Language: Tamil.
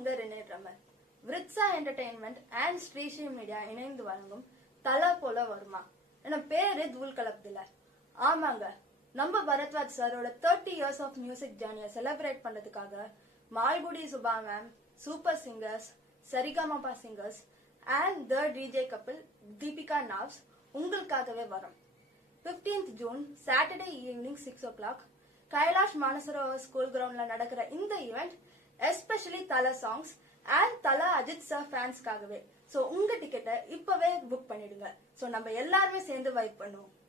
உங்க ரெனே ட்ரமர். Vruksha entertainment and Sri Sri media இணைந்து வழங்கும் தல போல வருமா. என்ன பேரு தூள் கலப்புதில்ல. ஆமாங்க, நம்ம பரத்வாஜ் சாரோட 30 இயர்ஸ் ஆஃப் மியூசிக் ஜேர்னியை செலிப்ரேட் பண்றதுக்காக Malgudi Subha ma'am, super singers, Saregamapa singers and the DJ couple Deepika நாவ்ஸ் உங்களுக்காகவே வரும். 15th June Saturday evening 6 o'clock Kailash Manasarovar school கிரவுண்ட்ல நடக்கிற இந்த event especially Thala songs and Thala Ajith sir ஃபேன்ஸ்க்காகவே. So உங்க டிக்கெட்டை இப்பவே புக் பண்ணிடுங்க. சோ நம்ம எல்லாருமே சேர்ந்து வைப் பண்ணுவோம்.